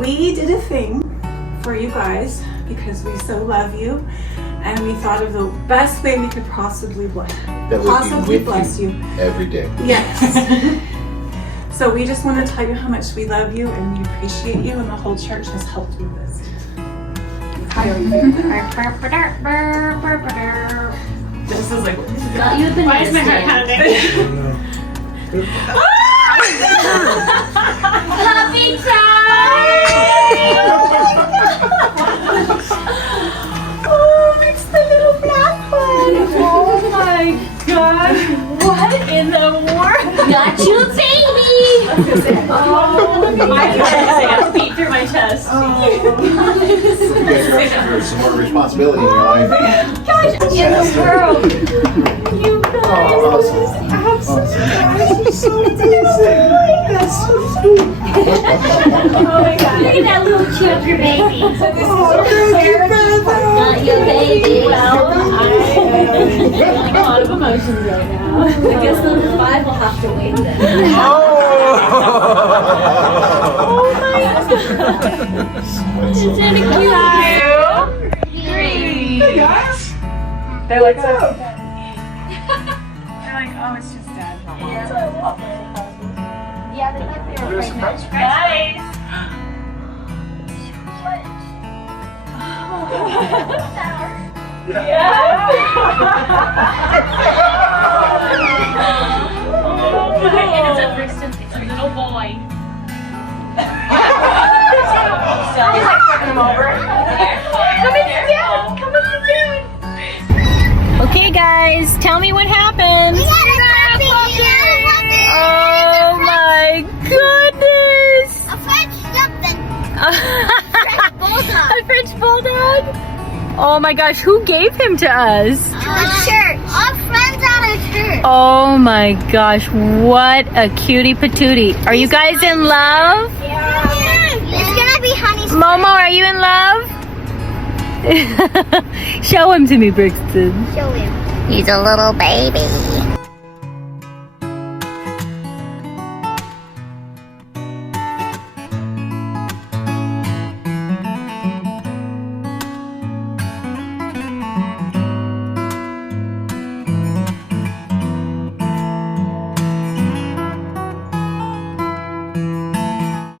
we did a thing for you guys because we so love you, and we thought of the best way we could possibly bless you every day. Yes. So we just want to tell you how much we love you and we appreciate you, and the whole church has helped with this. How are you feeling? This is like, Got you a banana. Why is my heart pounding? Happy time! Oh, it's the little black one. Oh my gosh. What in the world? Got you a baby! Oh, I can't beat through my chest. You guys are asking for some more responsibility in your life. Gosh, in the world. You guys, Awesome. this is absolutely so amazing. That's so sweet. Oh my god. Look at that little chubby baby. So this is your Got your baby. Well, I'm feeling a lot of emotions right now. I guess number 5 will have to wait then. Oh my god. Isn't it cute? 2, 3. hey guys. They're like, so. They're like, oh, it's just dad. Yeah, they thought they were pregnant. Guys. And it's a little boy. He's like flipping him over. Come in, down. Come in, down. Okay, guys, tell me what happened. Oh my goodness! A French something. A French bulldog? Oh my gosh, who gave him to us? The church. Our friends at a church. Oh my gosh, what a cutie patootie. Are you guys in love? Yeah. It's gonna be honey. Momo, are you in love? Show him to me, Brixton. Show him. He's a little baby.